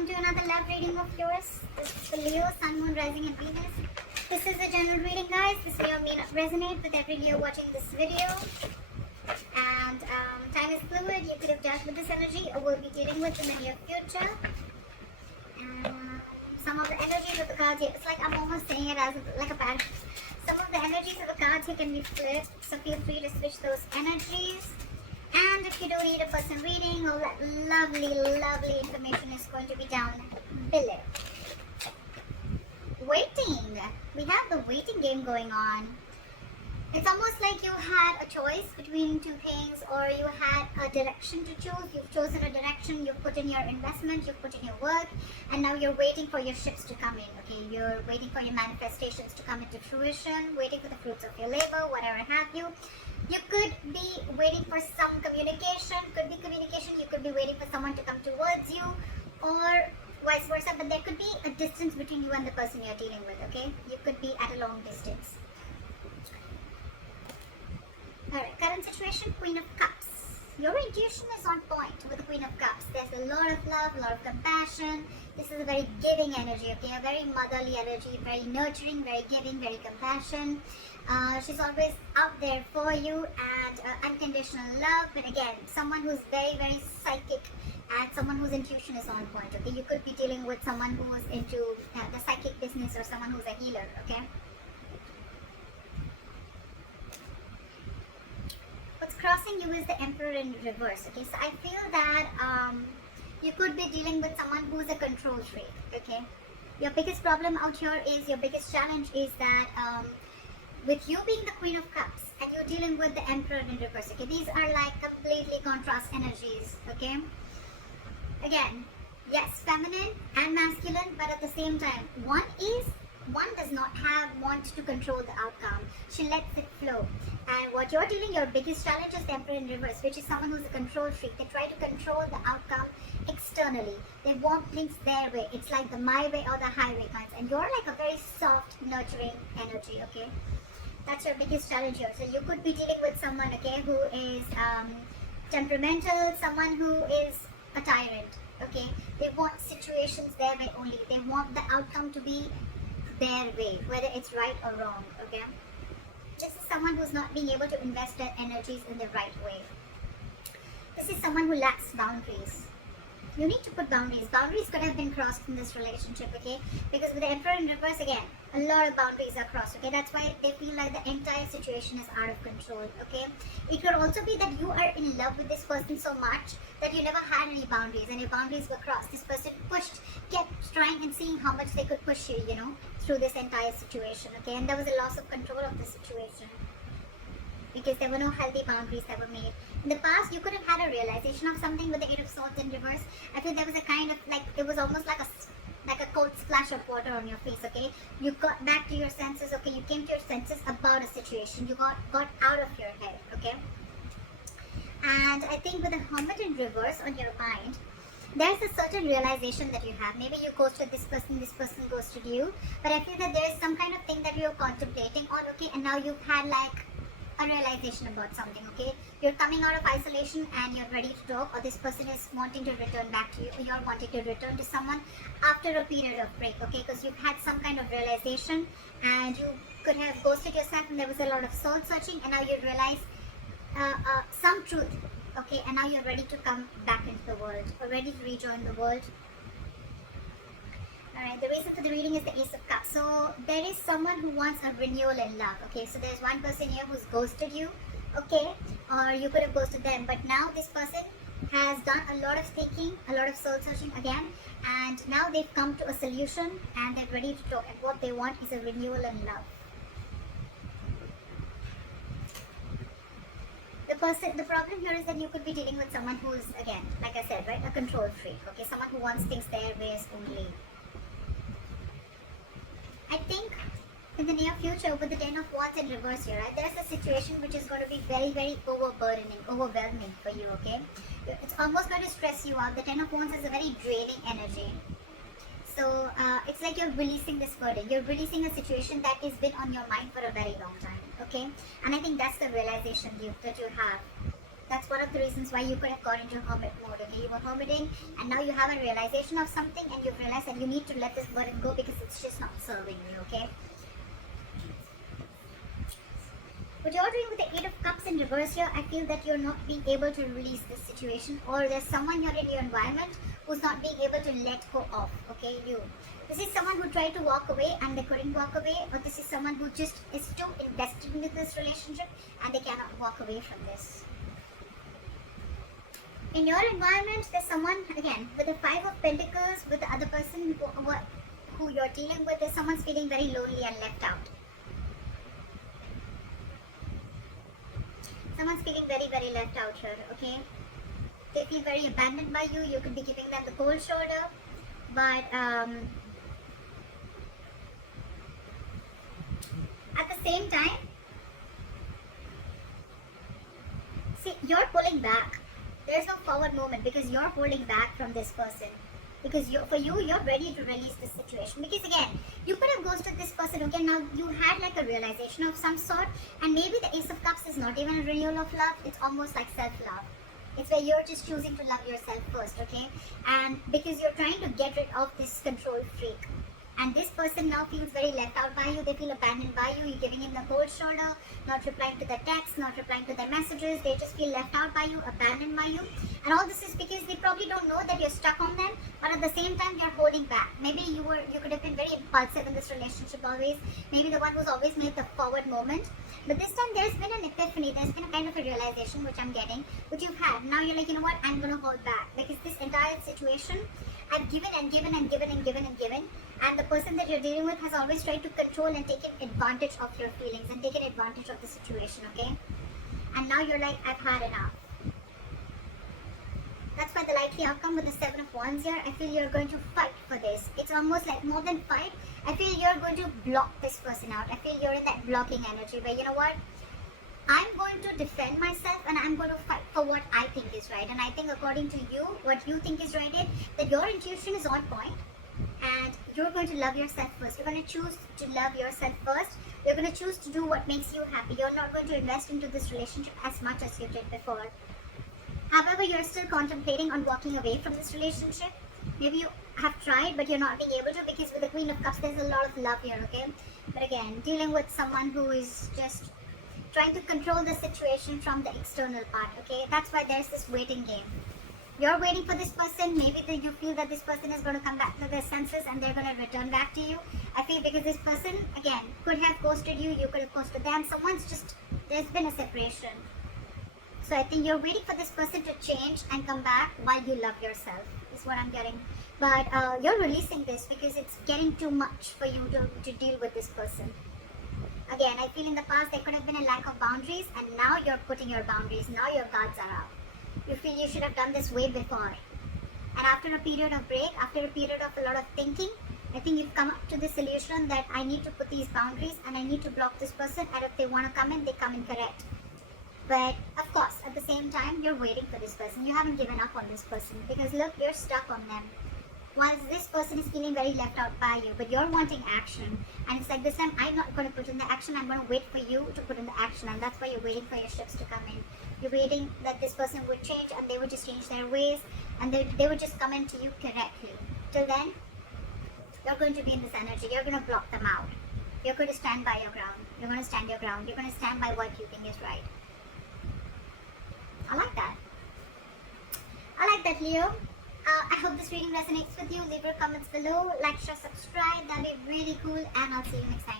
welcome to another love reading of yours. This is for Leo, Sun, Moon, Rising and Venus. This is a general reading, guys. This may or may not resonate with every Leo watching this video. And time is fluid. You could have dealt with this energy or will be dealing with in the near future. Some of the energies of the cards here, it's like I'm almost saying it as like a pattern. Some of the energies of the cards here can be flipped, so feel free to switch those energies. And if you do need a personal reading, all that lovely information is going to be down below. Waiting. We have the waiting game going on. It's almost like you had a choice between two things, or you had a direction to choose. You've chosen a direction, you've put in your investment, you've put in your work, and now you're waiting for your ships to come in, okay? You're waiting for your manifestations to come into fruition, waiting for the fruits of your labor, whatever have you. You could be waiting for some communication, you could be waiting for someone to come towards you, or vice versa, but there could be a distance between you and the person you're dealing with, okay? You could be at a long distance. Alright, current situation, Queen of Cups. Your intuition is on point with the Queen of Cups. There's a lot of love, a lot of compassion. This is a very giving energy, okay? A very motherly energy, very nurturing, very giving, very compassion. She's always out there for you, and unconditional love. But again, someone who's very psychic and someone whose intuition is on point, okay? You could be dealing with someone who's into the psychic business, or someone who's a healer, okay? What's crossing you is the Emperor in reverse, okay? So I feel that you could be dealing with someone who's a control freak, okay? Your biggest problem out here is, your biggest challenge is that with you being the Queen of Cups and you're dealing with the Emperor in reverse, okay? These are like completely contrast energies, okay? Again, yes, feminine and masculine, but at the same time, one does not want to control the outcome. She lets it flow. And what you're dealing, your biggest challenge is the Emperor in reverse, which is someone who's a control freak. They try to control the outcome externally. They want things their way. It's like the my way or the highway kinds. And you're like a very soft, nurturing energy, okay? That's your biggest challenge here. So you could be dealing with someone, okay, who is temperamental, someone who is a tyrant, okay? They want situations their way only. They want the outcome to be their way, whether it's right or wrong, okay? This is someone who's not being able to invest their energies in the right way. This is someone who lacks boundaries. You need to put boundaries. Boundaries could have been crossed in this relationship, okay? Because with the Emperor in reverse, again, a lot of boundaries are crossed, okay? That's why they feel like the entire situation is out of control, okay? It could also be that you are in love with this person so much that you never had any boundaries, and your boundaries were crossed. This person kept trying and seeing how much they could push you, you know, through this entire situation, okay? And there was a loss of control of the situation, because there were no healthy boundaries that were made. In the past, you could have had a realization of something with the Eight of Swords in reverse. I feel there was a kind of like, it was almost like a cold splash of water on your face, okay? You got back to your senses, okay? You came to your senses about a situation. You got out of your head, okay? And I think with the Hermit in reverse on your mind, there's a certain realization that you have. Maybe you ghosted this person ghosted you. But I feel that there is some kind of thing that you're contemplating on, okay? And now you've had like a realization about something, okay? You're coming out of isolation and you're ready to talk, or this person is wanting to return back to you, or you're wanting to return to someone after a period of break, okay? Because you've had some kind of realization, and you could have ghosted yourself and there was a lot of soul searching, and now you realize some truth, okay? And now you're ready to come back into the world, or ready to rejoin the world. Alright, the reason for the reading is the Ace of Cups. So there is someone who wants a renewal in love, okay? So there's one person here who's ghosted you, okay? Or you could have ghosted them, but now this person has done a lot of thinking, a lot of soul searching again, and now they've come to a solution and they're ready to talk, and what they want is a renewal in love. The problem here is that you could be dealing with someone who's, again, like I said, right, a control freak, okay? Someone who wants things their ways only. I think in the near future, with the Ten of Wands in reverse here, right, there's a situation which is going to be very overwhelming for you, okay? It's almost going to stress you out. The Ten of Wands is a very draining energy. So it's like you're releasing this burden. You're releasing a situation that has been on your mind for a very long time, okay? And I think that's the realization that you have. That's one of the reasons why you could have got into hermit mode. Okay, you were hermiting, and now you have a realization of something, and you've realized that you need to let this burden go because it's just not serving you. Okay. What you're doing with the Eight of Cups in reverse here, I feel that you're not being able to release this situation, or there's someone here in your environment who's not being able to let go of. Okay, you. This is someone who tried to walk away and they couldn't walk away, or this is someone who just is too invested into this relationship and they cannot walk away from this. In your environment, there's someone, again, with the Five of Pentacles, with the other person who you're dealing with, there's someone's feeling very lonely and left out. Someone's feeling very, very left out here, okay? They feel very abandoned by you. You could be giving them the cold shoulder, but at the same time, see, you're pulling back. There's no forward movement because you're holding back from this person. Because you're ready to release this situation. Because again, you could have ghosted this person. Okay, now you had like a realization of some sort, and maybe the Ace of Cups is not even a renewal of love. It's almost like self-love. It's where you're just choosing to love yourself first, okay? And because you're trying to get rid of this control freak. And this person now feels very left out by you. They feel abandoned by you. You're giving him the cold shoulder, not replying to their texts, not replying to their messages. They just feel left out by you, abandoned by you. And all this is because they probably don't know that you're stuck on them, but at the same time you're holding back. Maybe you could have been very impulsive in this relationship always. Maybe the one who's always made the forward moment. But this time there's been an epiphany. There's been a kind of a realization which I'm getting, which you've had. Now you're like, you know what? I'm going to hold back because this entire situation I've given and given and given and given and given. And the person that you're dealing with has always tried to control and taken advantage of your feelings and taken advantage of the situation, okay? And now you're like, I've had enough. That's why the likely outcome with the Seven of Wands here, I feel you're going to fight for this. It's almost like more than fight. I feel you're going to block this person out. I feel you're in that blocking energy where, you know what? I'm going to defend myself and I'm going to fight for what I think is right. And I think according to you, what you think is right is that your intuition is on point. And you're going to love yourself first. You're going to choose to love yourself first. You're going to choose to do what makes you happy. You're not going to invest into this relationship as much as you did before. However, you're still contemplating on walking away from this relationship. Maybe you have tried, but you're not being able to because with the Queen of Cups, there's a lot of love here, okay? But again, dealing with someone who is just trying to control the situation from the external part, okay? That's why there's this waiting game. You're waiting for this person. Maybe you feel that this person is going to come back to their senses and they're going to return back to you. I feel because this person, again, could have ghosted you. You could have ghosted them. There's been a separation. So I think you're waiting for this person to change and come back while you love yourself, is what I'm getting. But you're releasing this because it's getting too much for you to deal with this person. Again, I feel in the past there could have been a lack of boundaries, and now you're putting your boundaries. Now your guards are up. You feel you should have done this way before. And after a period of break, after a period of a lot of thinking, I think you've come up to the solution that I need to put these boundaries and I need to block this person, and if they want to come in, they come in correct. But of course, at the same time, you're waiting for this person. You haven't given up on this person because look, you're stuck on them. Whilst this person is feeling very left out by you, but you're wanting action. And it's like this time, I'm not going to put in the action. I'm going to wait for you to put in the action. And that's why you're waiting for your ships to come in. You're waiting that this person would change and they would just change their ways. And they would just come into you correctly. Till then, you're going to be in this energy. You're going to block them out. You're going to stand by your ground. You're going to stand your ground. You're going to stand by what you think is right. I like that. I like that, Leo. I hope this reading resonates with you. Leave your comments below. Like, share, subscribe. That'd be really cool. And I'll see you next time.